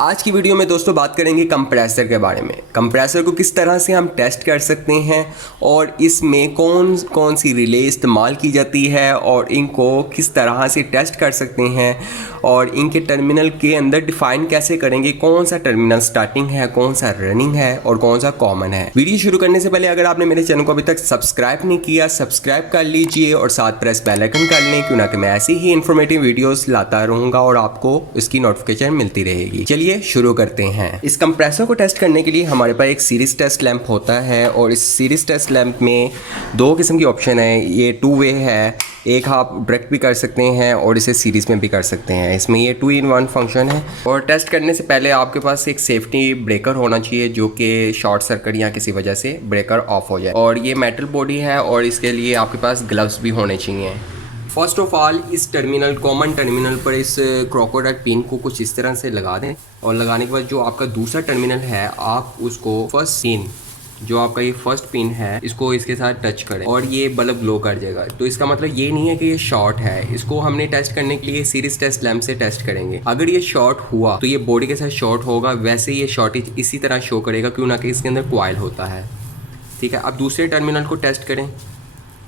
आज की वीडियो में दोस्तों बात करेंगे कंप्रेसर के बारे में। कंप्रेसर को किस तरह से हम टेस्ट कर सकते हैं और इसमें कौन कौन सी रिले इस्तेमाल की जाती है और इनको किस तरह से टेस्ट कर सकते हैं और इनके टर्मिनल के अंदर डिफाइन कैसे करेंगे कौन सा टर्मिनल स्टार्टिंग है, कौन सा रनिंग है और कौन सा कॉमन है। वीडियो शुरू करने से पहले अगर आपने मेरे चैनल को अभी तक सब्सक्राइब नहीं किया, सब्सक्राइब कर लीजिए और साथ प्रेस बेल आइकन कर लें, क्यों ना कि मैं ऐसी ही इंफॉर्मेटिव वीडियोस लाता रहूँगा और आपको इसकी नोटिफिकेशन मिलती रहेगी। चलिए शुरू करते हैं। इस कंप्रेसर को टेस्ट करने के लिए हमारे पास एक सीरीज टेस्ट लैंप होता है और इस सीरीज टेस्ट लैंप में दो किस्म की ऑप्शन है। ये 2 वे है, एक आप डायरेक्ट भी कर सकते हैं और इसे सीरीज़ में भी कर सकते हैं। इसमें ये 2 in 1 फंक्शन है। और टेस्ट करने से पहले आपके पास एक सेफ्टी ब्रेकर होना चाहिए जो कि शॉर्ट सर्किट या किसी वजह से ब्रेकर ऑफ हो जाए। और ये मेटल बॉडी है और इसके लिए आपके पास ग्लव्स भी होने चाहिए। फर्स्ट ऑफ ऑल इस टर्मिनल कॉमन टर्मिनल पर इस क्रोकोडाइल पिन को कुछ इस तरह से लगा दें और लगाने के बाद जो आपका दूसरा टर्मिनल है आप उसको फर्स्ट पिन, जो आपका ये फर्स्ट पिन है, इसको इसके साथ टच करें और ये बल्ब ग्लो कर जाएगा। तो इसका मतलब ये नहीं है कि ये शॉर्ट है। इसको हमने टेस्ट करने के लिए सीरीज टेस्ट लैंप से टेस्ट करेंगे। अगर ये शॉर्ट हुआ तो ये बॉडी के साथ शॉर्ट होगा, वैसे ये शॉर्टेज इसी तरह शो करेगा, क्यों ना कि इसके अंदर कॉइल होता है। ठीक है, अब दूसरे टर्मिनल को टेस्ट करें।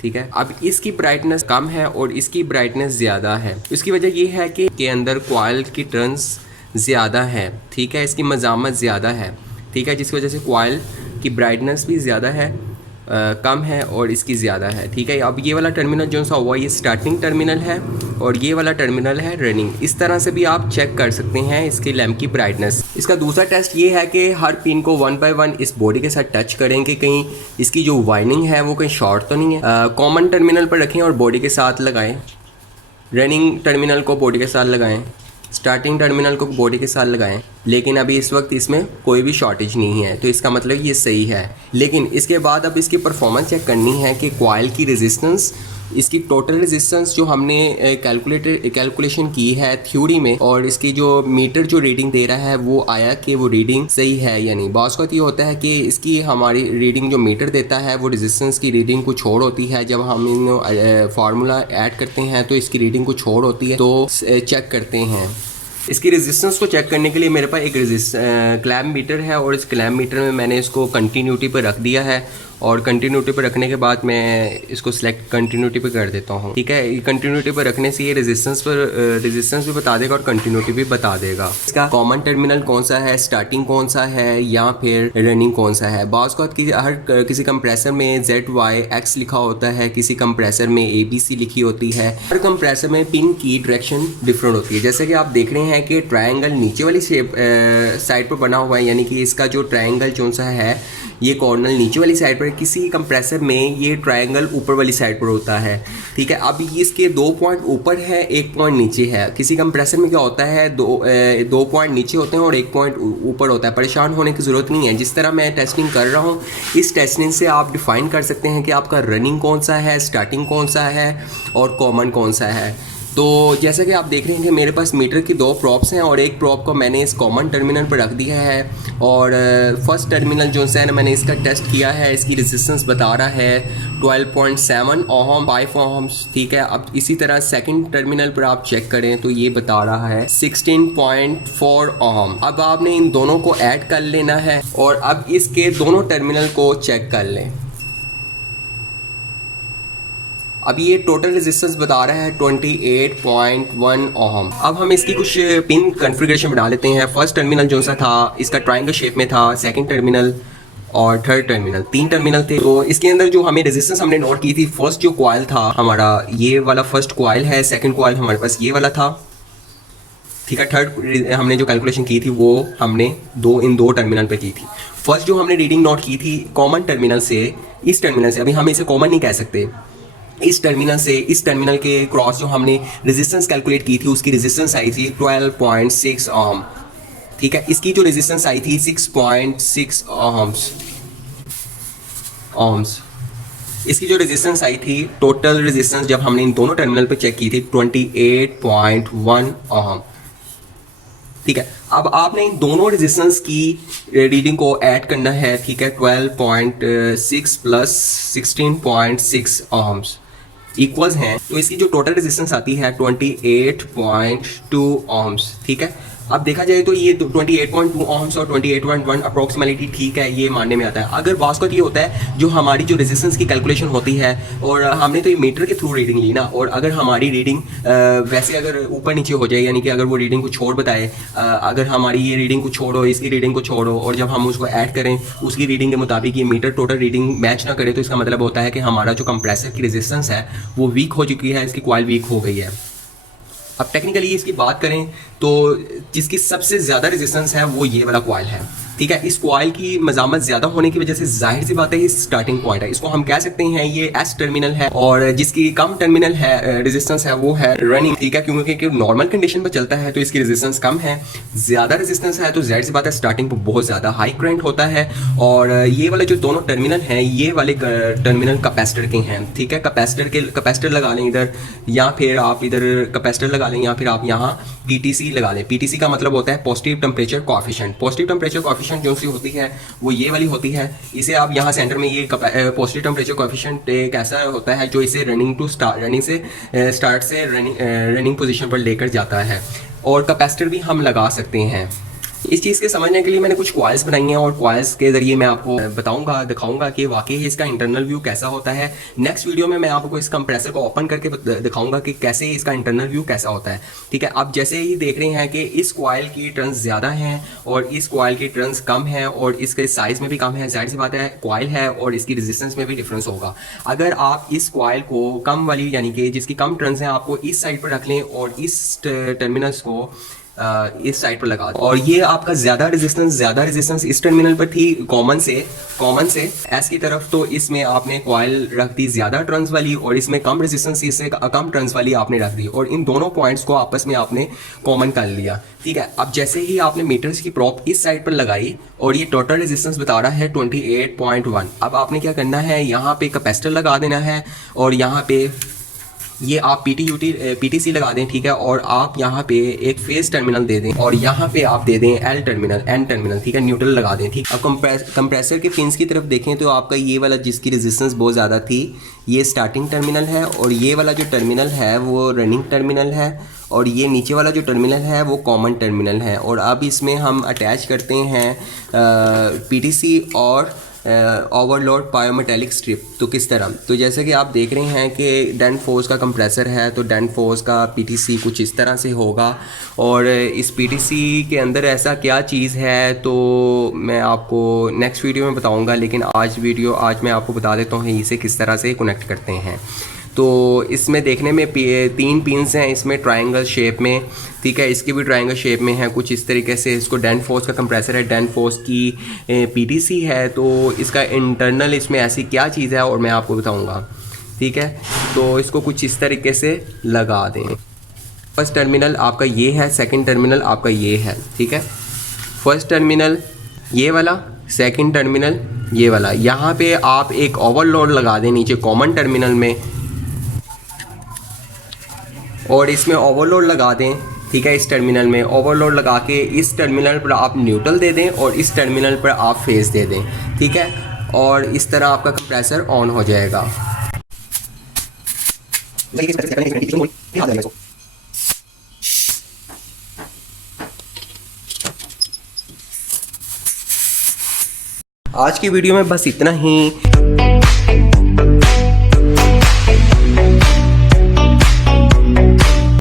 ठीक है, अब इसकी ब्राइटनेस कम है और इसकी ब्राइटनेस ज़्यादा है। इसकी वजह ये है कि के अंदर कॉइल की टर्न्स ज़्यादा है। ठीक है, इसकी मज़ामत ज़्यादा है। ठीक है, जिसकी वजह से कॉइल की ब्राइटनेस भी ज़्यादा है, कम है और इसकी ज़्यादा है। ठीक है, अब ये वाला टर्मिनल जो सा हुआ ये स्टार्टिंग टर्मिनल है और ये वाला टर्मिनल है रनिंग। इस तरह से भी आप चेक कर सकते हैं इसके लैंप की ब्राइटनेस। इसका दूसरा टेस्ट ये है कि हर पिन को 1 बाय 1 इस बॉडी के साथ टच करेंगे, कहीं इसकी जो वाइनिंग है वो कहीं शॉर्ट तो नहीं है। कॉमन टर्मिनल पर रखें और बॉडी के साथ लगाएं। रनिंग टर्मिनल को बॉडी के साथ लगाएं, स्टार्टिंग टर्मिनल को बॉडी के साथ लगाएं। लेकिन अभी इस वक्त इसमें कोई भी शॉर्टेज नहीं है, तो इसका मतलब ये सही है। लेकिन इसके बाद अब इसकी परफॉर्मेंस चेक करनी है कि कॉइल की रेजिस्टेंस, इसकी टोटल रेजिस्टेंस जो हमने कैलकुलेशन की है थ्योरी में, और इसकी जो मीटर जो रीडिंग दे रहा है वो आया कि वो रीडिंग सही है या नहीं। बाज़ वक़्त ये होता है कि इसकी हमारी रीडिंग जो मीटर देता है वो रेजिस्टेंस की रीडिंग कुछ और होती है। जब हम इन फार्मूला ऐड करते हैं तो इसकी रीडिंग कुछ और होती है, तो चेक करते हैं। इसकी रेजिस्टेंस को चेक करने के लिए मेरे पास एक क्लैम्प मीटर है और इस क्लैम्प मीटर में मैंने इसको कंटिन्यूटी पर रख दिया है और कंटिन्यूटी पर रखने के बाद मैं इसको सिलेक्ट कंटिन्यूटी पे कर देता हूँ। ठीक है, कंटिन्यूटी पर रखने से ये रेजिस्टेंस भी बता देगा और कंटिन्यूटी भी बता देगा। इसका कॉमन टर्मिनल कौन सा है, स्टार्टिंग कौन सा है या फिर रनिंग कौन सा है। बाज़ हर किसी कंप्रेसर में ZYX लिखा होता है, किसी कंप्रेसर में ABC लिखी होती है। हर कंप्रेसर में पिन की डायरेक्शन डिफरेंट होती है। जैसे कि आप देख रहे हैं कि ट्रायंगल नीचे वाली साइड पर बना हुआ है, यानी कि इसका जो ट्रायंगल जो सा है ये कॉर्नर नीचे वाली साइड पर, किसी कंप्रेसर में ये ट्रायंगल ऊपर वाली साइड पर होता है। ठीक है, अब इसके 2 पॉइंट ऊपर है, 1 पॉइंट नीचे है। किसी कंप्रेसर में क्या होता है, दो पॉइंट नीचे होते हैं और 1 पॉइंट ऊपर होता है। परेशान होने की ज़रूरत नहीं है। जिस तरह मैं टेस्टिंग कर रहा हूँ, इस टेस्टिंग से आप डिफाइन कर सकते हैं कि आपका रनिंग कौन सा है, स्टार्टिंग कौन सा है और कॉमन कौन सा है। तो जैसा कि आप देख रहे हैं कि मेरे पास मीटर की 2 प्रॉप्स हैं और एक प्रॉप को मैंने इस कॉमन टर्मिनल पर रख दिया है और फर्स्ट टर्मिनल जो है ना, मैंने इसका टेस्ट किया है। इसकी रेजिस्टेंस बता रहा है 12.7 ओहम, 5 ओहम्स। ठीक है, अब इसी तरह सेकंड टर्मिनल पर आप चेक करें तो ये बता रहा है 16.4 ओहम। अब आपने इन दोनों को ऐड कर लेना है और अब इसके दोनों टर्मिनल को चेक कर लें। अब ये टोटल रेजिस्टेंस बता रहा है 28.1 ओहम। अब हम इसकी कुछ पिन कॉन्फ़िगरेशन बना लेते हैं। फर्स्ट टर्मिनल जो सा था इसका ट्रायंगल शेप में था, सेकंड टर्मिनल और थर्ड टर्मिनल, 3 टर्मिनल थे। तो इसके अंदर जो हमें रेजिस्टेंस हमने नोट की थी, फर्स्ट जो कॉइल था हमारा ये वाला फर्स्ट कॉइल है, सेकंड कॉइल हमारे पास ये वाला था। ठीक है, थर्ड हमने जो कैलकुलेशन की थी वो हमने इन दो टर्मिनल पे की थी। फर्स्ट जो हमने रीडिंग नोट की थी कॉमन टर्मिनल से, इस टर्मिनल से, अभी हम इसे कॉमन नहीं कह सकते, इस टर्मिनल से इस टर्मिनल के क्रॉस जो हमने रेजिस्टेंस कैलकुलेट की थी उसकी रेजिस्टेंस आई थी 12.6 ओम। ठीक है, इसकी जो रेजिस्टेंस आई थी 6.6 ओम्स। इसकी जो रेजिस्टेंस आई थी, टोटल रेजिस्टेंस जब हमने इन दोनों टर्मिनल पे चेक की थी 28.1 ओम। ठीक है, अब आपने इन दोनों रेजिस्टेंस की रीडिंग को ऐड करना है। ठीक है, 12.6 प्लस 16.6 ओम्स इक्वल्स हैं, तो इसकी जो टोटल रेजिस्टेंस आती है 28.2 ओम्स। ठीक है, अब देखा जाए तो ये 28.2 ohms और 28.1 अप्रोक्सीमेटली ठीक है, ये मानने में आता है। अगर बास्कत ये होता है जो हमारी जो रेजिस्टेंस की कैलकुलेशन होती है, और हमने तो ये मीटर के थ्रू रीडिंग ली ना, और अगर हमारी रीडिंग वैसे अगर ऊपर नीचे हो जाए, यानी कि अगर वो रीडिंग कुछ और बताए, अगर हमारी ये रीडिंग कुछ छोड़ो, इसकी रीडिंग को छोड़ो, और जब हम उसको ऐड करें उसकी रीडिंग के मुताबिक ये मीटर टोटल रीडिंग मैच ना करे, तो इसका मतलब होता है कि हमारा जो कंप्रेसर की रेजिस्टेंस है वो वीक हो चुकी है, इसकी कॉइल वीक हो गई है। अब टेक्निकली इसकी बात करें तो जिसकी सबसे ज़्यादा रेजिस्टेंस है वो ये वाला कॉइल है, ठीक है। इस कॉइल की मजामत ज़्यादा होने की वजह से जाहिर सी बात है ये स्टार्टिंग पॉइंट है, इसको हम कह सकते हैं ये एस टर्मिनल है, और जिसकी कम टर्मिनल है रेजिस्टेंस है वो है रनिंग, ठीक है। क्योंकि नॉर्मल कंडीशन पर चलता है तो इसकी रेजिस्टेंस कम है, ज़्यादा रेजिस्टेंस है तो जाहिर सी बात है स्टार्टिंग पर बहुत ज़्यादा हाई करंट होता है। और ये वाले जो दोनों टर्मिनल हैं ये वाले टर्मिनल कैपेसिटर के हैं, ठीक है। कैपेसिटर लगा लें इधर, या फिर आप इधर कैपेसिटर लगा लें, या फिर आप यहाँ पीटीसी लगा लें। पीटीसी का मतलब होता है positive temperature coefficient. Positive temperature coefficient जो सी होती है वो ये वाली होती है, इसे आप यहाँ सेंटर में ये पॉजिटिव टेम्परेचर कोएफिशिएंट एक ऐसा होता है जो इसे रनिंग से रनिंग पोजीशन पर लेकर जाता है। और कैपेसिटर भी हम लगा सकते हैं। इस चीज़ के समझने के लिए मैंने कुछ कॉइल्स बनाई हैं, और कॉइल्स के ज़रिए मैं आपको बताऊंगा, दिखाऊंगा कि वाकई इसका इंटरनल व्यू कैसा होता है। नेक्स्ट वीडियो में मैं आपको इस कंप्रेसर को ओपन करके दिखाऊंगा कि कैसे इसका इंटरनल व्यू कैसा होता है, ठीक है। आप जैसे ही देख रहे हैं कि इस कॉइल की टर्न्स ज़्यादा हैं और इस कॉइल की टर्न्स कम है, और इसके साइज़ में भी कम है, जाहिर सी बात है कॉइल है और इसकी रेजिस्टेंस में भी डिफरेंस होगा। अगर आप इस कॉइल को कम वाली, यानी कि जिसकी कम टर्न्स हैं, आपको इस साइड पर रख लें और इस टर्मिनल्स को इस साइड पर लगा, और ये आपका ज़्यादा रेजिस्टेंस इस टर्मिनल पर थी कॉमन से एस की तरफ, तो इसमें आपने कॉइल रख दी ज़्यादा टर्न्स वाली, और इसमें कम रेजिस्टेंस, इससे कम टर्न्स वाली आपने रख दी, और इन दोनों पॉइंट्स को आपस में आपने कॉमन कर लिया, ठीक है। अब जैसे ही आपने मीटर्स की प्रॉप इस साइड पर लगाई और ये टोटल रेजिस्टेंस बता रहा है 28.1, अब आपने क्या करना है, यहाँ पे कैपेसिटर लगा देना है, और यहाँ पे ये आप पीटीसी लगा दें, ठीक है। और आप यहाँ पे एक फेज टर्मिनल दे दें, और यहाँ पे आप दे दें एन टर्मिनल, ठीक है, न्यूट्रल लगा दें, ठीक। अब कंप्रेसर के पिंस की तरफ देखें तो आपका ये वाला जिसकी रेजिस्टेंस बहुत ज़्यादा थी ये स्टार्टिंग टर्मिनल है, और ये वाला जो टर्मिनल है वो रनिंग टर्मिनल है, और ये नीचे वाला जो टर्मिनल है वो कॉमन टर्मिनल है। और अब इसमें हम अटैच करते हैं पीटीसी और ओवरलोड पायोमेटेलिक स्ट्रिप। तो किस तरह, तो जैसे कि आप देख रहे हैं कि डेनफोर्स का कंप्रेसर है, तो डेनफोर्स का पीटीसी कुछ इस तरह से होगा, और इस पीटीसी के अंदर ऐसा क्या चीज़ है तो मैं आपको नेक्स्ट वीडियो में बताऊंगा, लेकिन आज मैं आपको बता देता हूँ इसे किस तरह से कनेक्ट करते हैं। तो इसमें देखने में 3 पिंस हैं इसमें ट्रायंगल शेप में, ठीक है। इसकी भी ट्रायंगल शेप में है कुछ इस तरीके से। इसको डेनफोर्स का कंप्रेसर है, डेनफोर्स की पीटीसी है, तो इसका इंटरनल इसमें ऐसी क्या चीज़ है और मैं आपको बताऊंगा, ठीक है। तो इसको कुछ इस तरीके से लगा दें। फर्स्ट टर्मिनल आपका ये है, सेकंड टर्मिनल आपका ये है, ठीक है। फर्स्ट टर्मिनल ये वाला, सेकंड टर्मिनल ये वाला। यहाँ पे आप एक ओवरलोड लगा दें नीचे कॉमन टर्मिनल में, और इसमें ओवरलोड लगा दें, ठीक है। इस टर्मिनल में ओवरलोड लगा के इस टर्मिनल पर आप न्यूट्रल दे दें और इस टर्मिनल पर आप फेज दे दें, ठीक है। और इस तरह आपका कंप्रेसर ऑन हो जाएगा। आज की वीडियो में बस इतना ही।